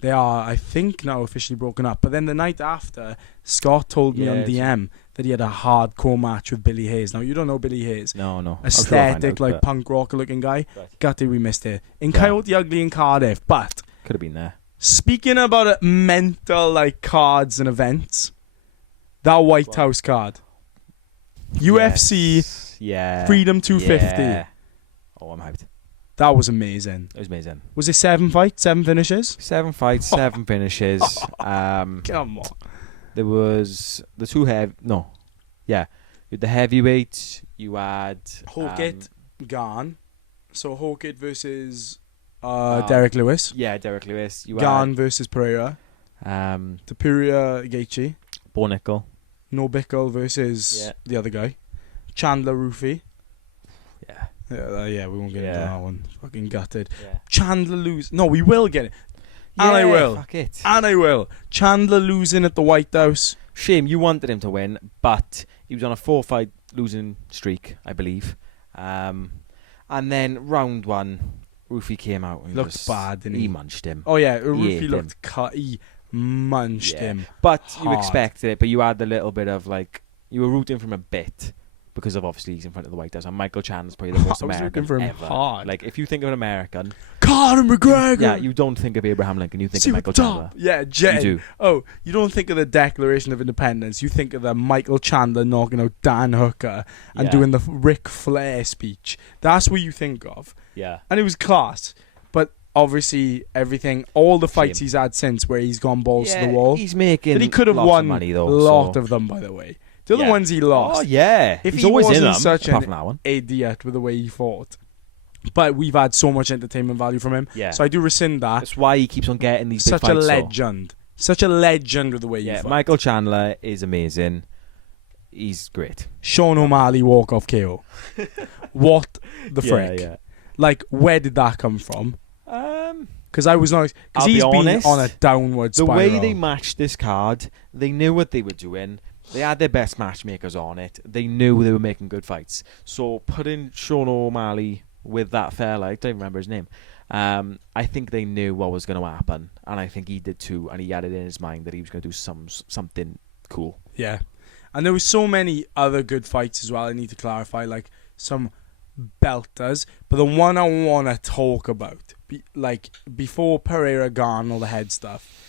they are, I think, now officially broken up. But then the night after, Scott told me on DM that he had a hardcore match with Billy Hayes. Now, you don't know Billy Hayes. No. Aesthetic, punk rocker looking guy. Right. Gutted we missed it. In Coyote Ugly in Cardiff, but could have been there. Speaking about mental like cards and events, that White House card, UFC Yes. Yeah. Freedom 250. Yeah. Oh, I'm hyped. That was amazing. It was amazing. Was it 7 fights, 7 finishes? 7 fights, 7 finishes. Come on. There was the two you had the heavyweights. You had Hawkett gone. So Hawkett versus Derek Lewis. Yeah, Derek Lewis. You Gane versus Pereira. had Tapuria Gaethje. Bo Nickel. No Bickle versus the other guy. Chandler Roofy. Yeah. We won't get into that one. Fucking gutted. Yeah. Chandler lose. No, we will get it. And I will. Fuck it. And I will. Chandler losing at the White House. Shame, you wanted him to win, but he was on a 4-fight losing streak, I believe. And then round 1, Roofy came out and Looked bad, didn't he? He munched him. Oh yeah, He Roofy ate looked cut. He munched him. But you hard. expected it, but you had a little bit of like, you were rooting for him a bit because of obviously he's in front of the White House. And Michael Chandler's probably the most I was American rooting for him ever. hard. Like, if you think of an American, Conor McGregor. yeah, you don't think of Abraham Lincoln, you think See of what Michael top. Chandler. Yeah, Jen. You do. Oh, you don't think of the Declaration of Independence. You think of the Michael Chandler knocking out Dan Hooker and Yeah. doing the Ric Flair speech. That's what you think of. Yeah. And it was class. But obviously, all the fights Shame. he's had since where he's gone balls to the wall. He's making That he could have lots won of money, though. a lot so. of them, by the way. The other Yeah. ones he lost. Oh, yeah. If he's he always in wasn't them, such apart an from that one. idiot with the way he fought. But we've had so much entertainment value from him. Yeah. So I do rescind that. That's why he keeps on getting these big Such fights. a though. legend. Such a legend with the way he Yeah, fought. Michael Chandler is amazing. He's great. Sean O'Malley walk-off KO. What the frick? Yeah. Like, where did that come from? Um, Because I was not... I'll Because be he's been honest, on a downward the spiral. way they matched this card, they knew what they were doing. They had their best matchmakers on it. They knew they were making good fights. So putting Sean O'Malley with that fella, I don't remember his name. I think they knew what was going to happen, and I think he did too. And he had it in his mind that he was going to do something cool. Yeah. And there was so many other good fights as well. I need to clarify, like some belters. But the one I want to talk about, before Pereira gone, all the head stuff.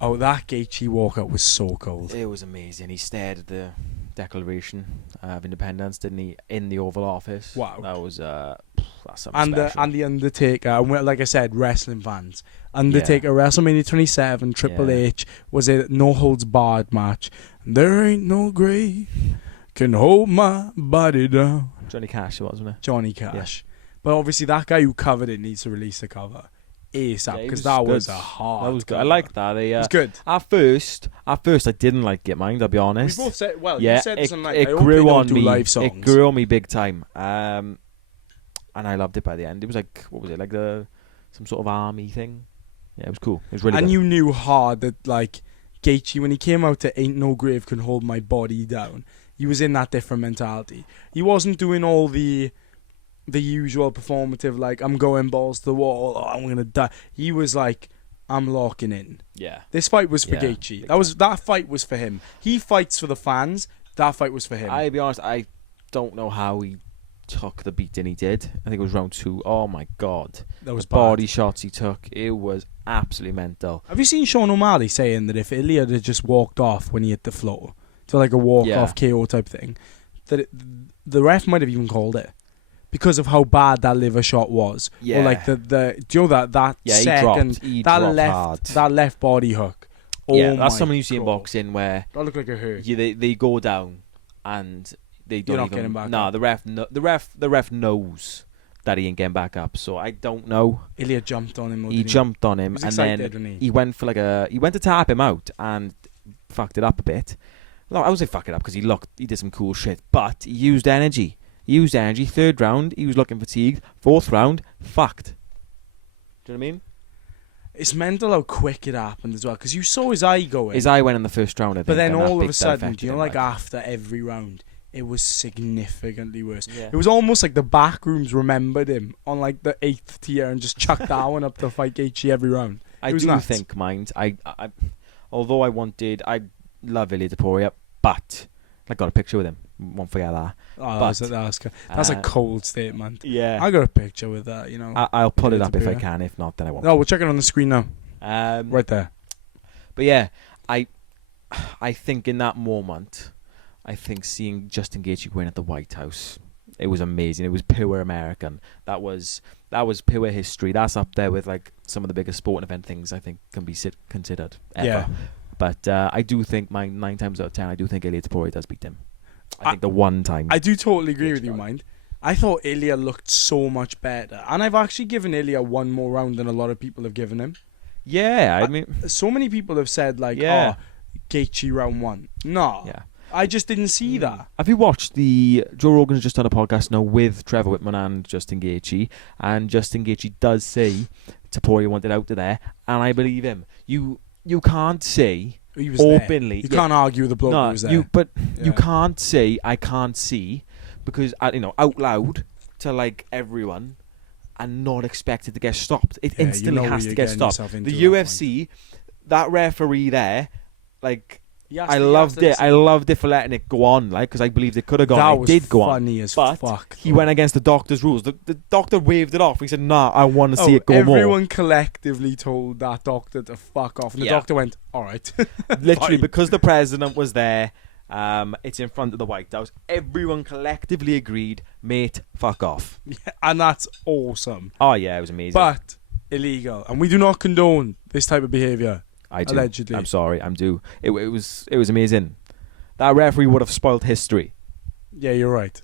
Oh, that Gaethje walkout was so cold. It was amazing. He stared at the Declaration of Independence, didn't he, in the Oval Office? Wow. That was that's something special. And the Undertaker, and like I said, wrestling fans. Undertaker, WrestleMania 27, Triple H, was a no holds barred match. There ain't no grave can hold my body down. Johnny Cash, wasn't it? Johnny Cash. But obviously that guy who covered it needs to release the cover ASAP, because that was a hard That was good. I cover. like that. It was good. At first, I didn't like it, mind. I'll be honest. We both said, well, yeah, you said this on night. it I hope they grew don't on do me. live songs. It grew on me big time. And I loved it by the end. It was like, what was it, like some sort of army thing? Yeah, it was cool. It was really and good. you knew hard that, like, Gaethje, when he came out to Ain't No Grave Can Hold My Body Down, he was in that different mentality. He wasn't doing all the usual performative, like, I'm going balls to the wall, I'm going to die. He was like, I'm locking in. Yeah. This fight was for Yeah, Gaethje. That fight was for him. He fights for the fans. That fight was for him. I'll be honest, I don't know how he took the beating he did. I think it was round 2. Oh my god. That was the bad. body shots he took, it was absolutely mental. Have you seen Sean O'Malley saying that if Ilya had just walked off when he hit the floor, to like a walk-off KO type thing, that the ref might have even called it because of how bad that liver shot was? Yeah. Or like do you know that second, he that dropped left hard. that left body hook? Yeah, Oh that's my something you see in God. boxing where That looked like a hurt. they go down and they don't You're not even. getting back No, up. the ref knows that he ain't getting back up. So I don't know. Ilya jumped on him. He jumped on him was and excited, then wasn't he went for he went to tap him out and fucked it up a bit. No, I would say fuck it up because he did some cool shit, but he used energy. Third round, he was looking fatigued. Fourth round, fucked. Do you know what I mean? It's mental how quick it happened as well, because you saw his eye go in. His eye went in the first round, I think. But then and that all of big a that sudden, affected you know, him, like after every round, it was significantly worse. Yeah. It was almost like the Backrooms remembered him on like the 8th tier and just chucked that one up to fight Gaethje every round. I was do nuts. think, mind, I although I love Ilya Taporia, but I got a picture with him. Won't forget that. Oh, But, that's a cold statement. Yeah. I got a picture with that, you know. I'll pull it Ilya up if I Taporia. can. If not, then I won't. No, we'll check it on the screen now. Right there. But yeah, I think in that moment, I think seeing Justin Gaethje win at the White House, it was amazing. It was pure American. That was pure history. That's up there with like some of the biggest sporting event things I think can be considered ever. Yeah. But I do think 9 times out of 10, I do think Ilia Topuria does beat him. I think the one time. I do totally agree with you, mind. I thought Ilia looked so much better, and I've actually given Ilia one more round than a lot of people have given him. Yeah, I mean, so many people have said like, Yeah. "Oh, Gaethje round 1." No, yeah. I just didn't see that. Have you watched Joe Rogan's just done a podcast now with Trevor Whitman and Justin Gaethje, and Justin Gaethje does say Topuria wanted out of there, and I believe him. You can't say He was openly. There. You can't argue with the bloke who was there. You can't say I can't see, because out loud to like everyone, and not expect it to get stopped. It instantly has to get stopped. The UFC, that referee there, like. I loved it. I loved it for letting it go on, like, because I believed it could have gone. That it was did go on. funny as but fuck. He went against the doctor's rules. The doctor waved it off. He said, "Nah, I want to see it go everyone more." collectively told that doctor to fuck off, and the doctor went, "All right." Literally, because the president was there. It's in front of the White House. Everyone collectively agreed, mate, fuck off. Yeah, and that's awesome. Oh yeah, it was amazing. But illegal, and we do not condone this type of behaviour. I do. Allegedly. I'm sorry. I'm due. It was amazing. That referee would have spoiled history. Yeah, you're right.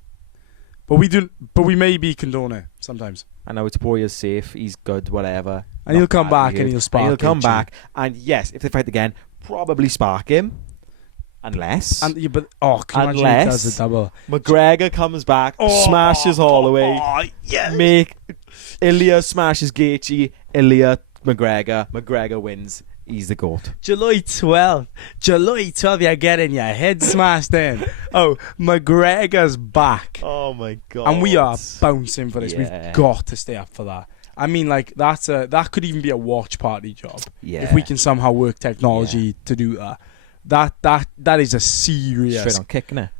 But we do. But we maybe condone it sometimes. I know Topuria's safe. He's good. Whatever. And he'll come back and he'll spark. And he'll come back. And yes, if they fight again, probably spark him. Unless. Can you imagine he does a double? McGregor comes back, smashes Holloway. Yeah. Make Ilia smashes Gaethje. Ilia McGregor wins. He's the GOAT. July 12th, you're getting your head smashed in. Oh, McGregor's back. Oh my God. And we are bouncing for this. Yeah. We've got to stay up for that. I mean, like, that could even be a watch party job. Yeah. If we can somehow work technology to do that. That is a serious... Straight on kick, innit?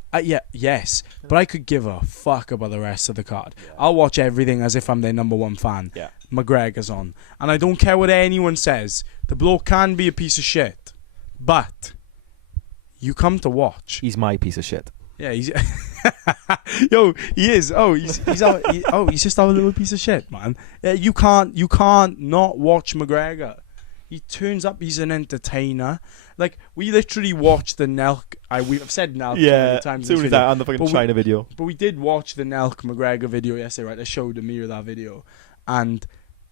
Yes. But I could give a fuck about the rest of the card. Yeah. I'll watch everything as if I'm their number one fan. Yeah. McGregor's on. And I don't care what anyone says. The bloke can be a piece of shit. But you come to watch. He's my piece of shit. Yeah, he's... Yo, he is. Oh, he's just a little piece of shit, man. You can't not watch McGregor. He turns up. He's an entertainer. Like, we literally watched the Nelk. We've said Nelk many times. Too many times on the fucking China video. But we did watch the Nelk McGregor video yesterday, right? I showed Amir that video, and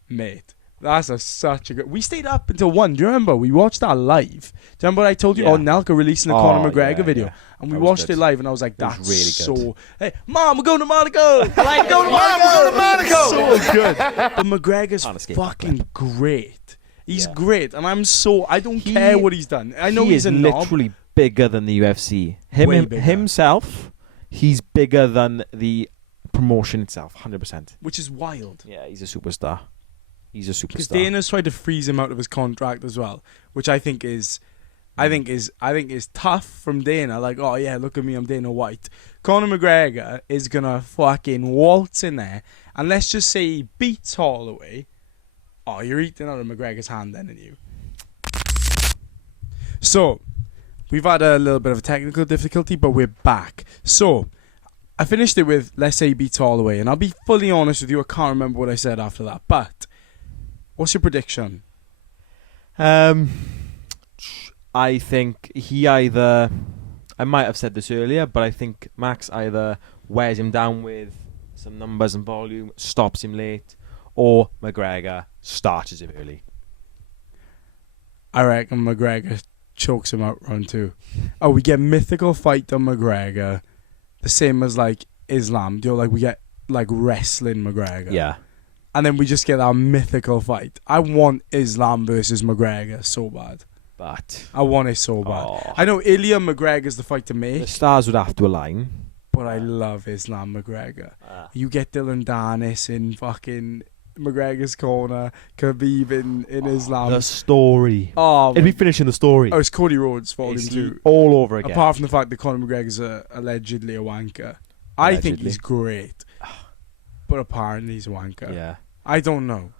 mate, that's such a good. We stayed up until 1. Do you remember? We watched that live. Do you remember what I told you? Yeah. Oh, Nelk are releasing a Conor McGregor video, and we watched it live, and I was like, that "That's was really good. Hey, Mom, we're going to Monaco. Like, go to Monaco. So good. But McGregor's fucking great. He's great, and I don't care what he's done. I know he's a literally bigger than the UFC. Himself, he's bigger than the promotion itself, 100%. Which is wild. Yeah, he's a superstar. Because Dana's tried to freeze him out of his contract as well, which I think is tough from Dana. Like, oh yeah, look at me, I'm Dana White. Conor McGregor is gonna fucking waltz in there, and let's just say he beats Holloway. Oh, you're eating out of McGregor's hand then, aren't you? So, we've had a little bit of a technical difficulty, but we're back. So, I finished it with, let's say he beats Holloway, and I'll be fully honest with you, I can't remember what I said after that. But, what's your prediction? I think I might have said this earlier, but I think Max either wears him down with some numbers and volume, stops him late, or McGregor starches him early. I reckon McGregor chokes him out round 2. Oh, we get mythical fight on McGregor, the same as like Islam. Do you know, like we get like wrestling McGregor. Yeah. And then we just get that mythical fight. I want Islam versus McGregor so bad. But I want it so bad. Oh. I know Ilya McGregor's the fight to make. The stars would have to align. But I love Islam McGregor. You get Dylan Danis in fucking McGregor's corner, Khabib in Islam. The story. Oh, it'd be finishing the story. Oh, it's Cody Rhodes Volume 2. All over again. Apart from the fact that Conor McGregor's allegedly a wanker. I think he's great. But apparently he's a wanker. Yeah. I don't know.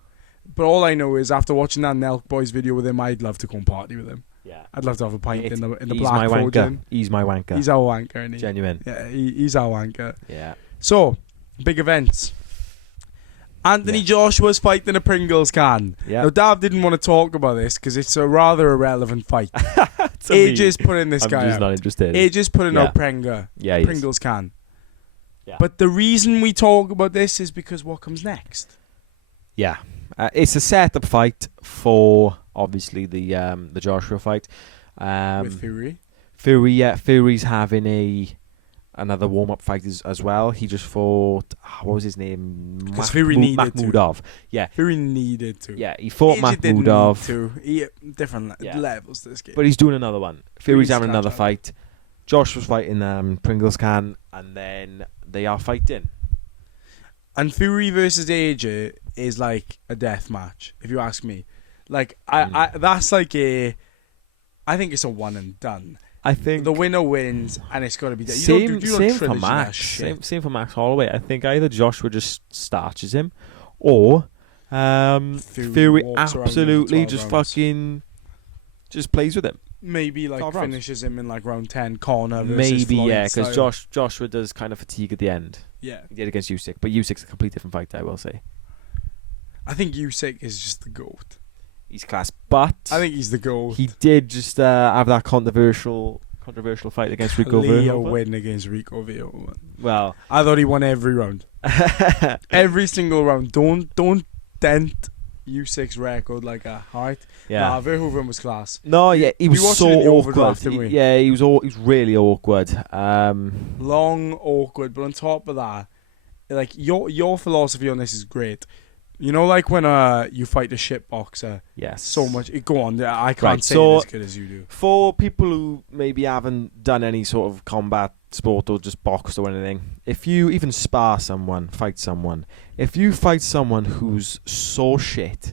But all I know is after watching that Nelk Boys video with him, I'd love to go and party with him. Yeah. I'd love to have a pint in the He's black my wanker. Trojan. He's my wanker. He's our wanker, isn't he? Genuine. Yeah, he's our wanker. Yeah. So, big events. Anthony Joshua's fighting a Pringles can. Yeah. Now, Dav didn't want to talk about this because it's a rather irrelevant fight. AJ's putting this guy I'm just out. not interested. AJ's putting Yeah. out Pringa. Yeah, Pringles can. Yeah. But the reason we talk about this is because what comes next? Yeah. It's a setup fight for, obviously, the Joshua fight. With Fury. Fury's having another warm-up fight as well. He just fought, what was his name? Because Fury needed to. Makhmudov. Yeah. Fury needed to. Yeah, he fought AJ didn't Makhmudov. need to. Different levels to this game. But he's doing another one. Fury's having another catch up. fight. Josh was fighting Pringles can, and then they are fighting. And Fury versus AJ is like a death match, if you ask me. Like I that's like I think it's a one and done. I think the winner wins, and it's got to be done. Same for trilogy that Max. shit. Same for Max Holloway. I think either Joshua just starches him, or Fury walks around absolutely in 12 just rounds. fucking just plays with him. Maybe like 12 rounds. finishes him in like round 10. Conor versus Maybe Floyd yeah, because style. Joshua does kind of fatigue at the end. Yeah, He did against Usyk, but Usyk's a complete different fight. I will say I think Usyk is just the GOAT. he's class, but I think he's the GOAT. he did just have that controversial fight against Rico Leo Verhoeven. win against Rico Verhoeven. Well, I thought he won every round. Every single round. Don't dent Usyk's record like that, alright? yeah. Nah, Verhoeven was class. No, yeah, he was watched so it in the awkward. overdraft, didn't we? Yeah, he was really awkward. Long, awkward, but on top of that, like your philosophy on this is great. You know, like when you fight a shit boxer, Yes. so much. Go on, I can't Right, say so- it as good as you do. For people who maybe haven't done any sort of combat sport or just boxed or anything, if you even fight someone, if you fight someone who's so shit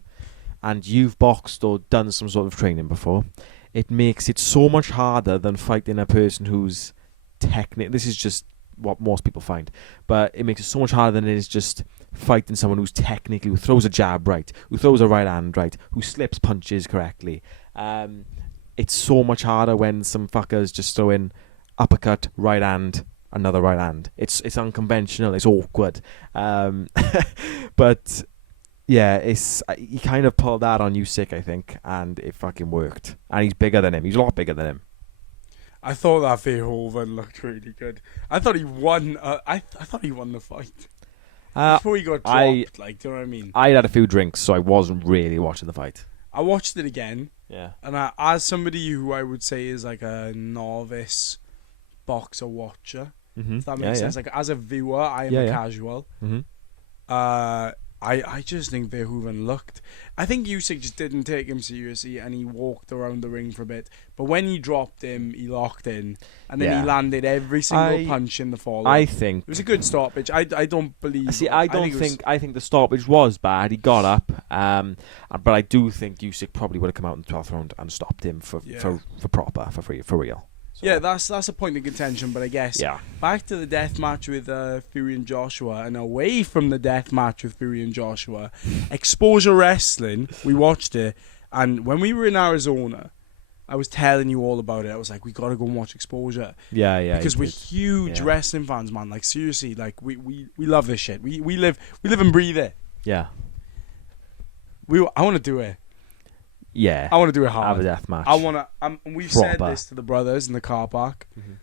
and you've boxed or done some sort of training before, it makes it so much harder than fighting a person who's this is just what most people find, but it makes it so much harder than it is just fighting someone who throws a jab right, who throws a right hand right, who slips punches correctly. It's so much harder when some fuckers just throw in uppercut, right hand, another right hand. It's unconventional, it's awkward. But yeah, he kind of pulled that on Usyk, I think, and it fucking worked. And he's bigger than him. He's a lot bigger than him. I thought that Verhoeven looked really good. I thought he won. I thought he won the fight before he got dropped. Do you know what I mean? I had a few drinks, so I wasn't really watching the fight. I watched it again, Yeah. and as somebody who I would say is like a novice boxer watcher, Mm-hmm. if that makes sense. Like as a viewer, I am Yeah, a yeah. casual. Mm-hmm. I just think Verhoeven looked. I think Usyk just didn't take him seriously, and he walked around the ring for a bit. But when he dropped him, he locked in, and then he landed every single punch in the follow. I think It was a good stoppage. I don't believe. See, I think the stoppage was bad. He got up, but I do think Usyk probably would have come out in the 12th round and stopped him for real. So, yeah, that's a point of contention. But I guess yeah, back to the death match with Fury and Joshua, and away from the death match with Fury and Joshua, Exposure Wrestling. We watched it, and when we were in Arizona, I was telling you all about it. I was like, we got to go and watch Exposure. yeah, Because we're huge wrestling fans, man. Like seriously, like we love this shit. We live and breathe it. Yeah, I want to do it. yeah. I want to do it Have a hard. death match. I want to. We've said Proper. this to the brothers in the car park. Mm-hmm.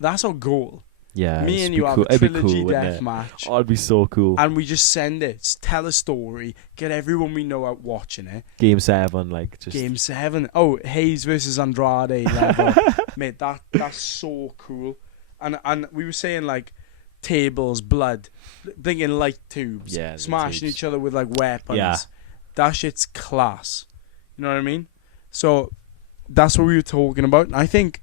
That's our goal. Yeah, Me it'd and be you have cool. a It'd be trilogy cool, wouldn't death it? match, Oh, it'd be so cool. and we just send it. Tell a story. Get everyone we know out watching it. Game 7, like just Game 7. Oh, Hayes versus Andrade level. Mate, that's so cool. And we were saying like tables, blood, blinking light tubes, Yeah, the smashing tubes. each other with like weapons. Yeah. That shit's class. You know what I mean? So that's what we were talking about. And I think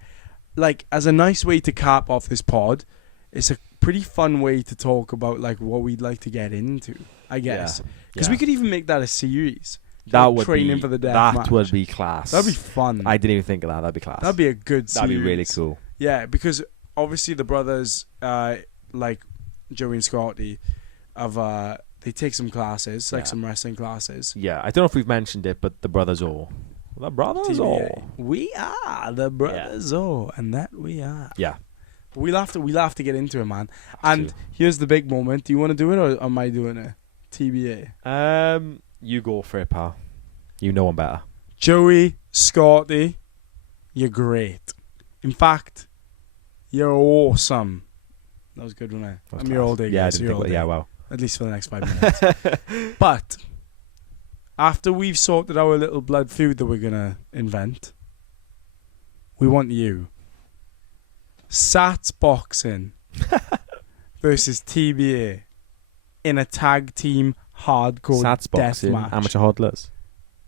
like as a nice way to cap off this pod, it's a pretty fun way to talk about like what we'd like to get into, I guess. Because we could even make that a series. that like would training be for the death that match. would be class. That'd be fun. I didn't even think of that. That'd be class. That'd be a good series. That'd be really cool. Yeah, because obviously the brothers, like Joey and Scotty, have They take some classes, like Yeah. some wrestling classes. Yeah, I don't know if we've mentioned it, but the Brothers All. The Brothers All. TBA. We are the brothers, and that we are. Yeah. We'll have to get into it, man. Have And to. here's the big moment. Do you want to do it, or am I doing it? TBA. You go for it, pal. You know I'm better. Joey, Scotty, you're great. In fact, you're awesome. That was good, wasn't it? That was I'm your class. all day, Yeah, I guys. didn't You're think all about, day. yeah, well. At least for the next 5 minutes. But after we've sorted our little blood feud that we're gonna invent, we want you. Sats boxing versus TBA in a tag team hardcore Sats death boxing, match. amateur hodlers.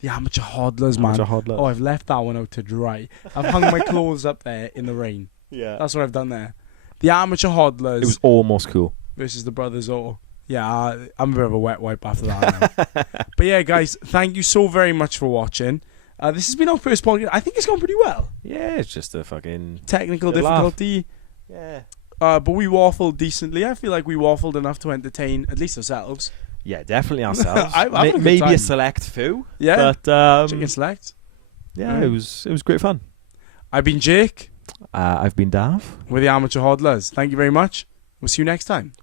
The amateur hodlers, man. Amateur hodlers. Oh, I've left that one out to dry. I've hung my clothes up there in the rain. yeah. That's what I've done there. The amateur hodlers It was almost cool. versus the brothers. Oh, yeah, I'm a bit of a wet wipe after that. Now. But yeah, guys, thank you so very much for watching. This has been our first podcast. I think it's gone pretty well. Yeah, it's just a fucking... Technical Good laugh. difficulty, Yeah. but we waffled decently. I feel like we waffled enough to entertain at least ourselves. Yeah, definitely ourselves. I'm having a good Maybe time. a select few. Yeah, But, chicken select. yeah, it was great fun. I've been Jake. I've been Dav. We're the Amateur Hodlers. Thank you very much. We'll see you next time.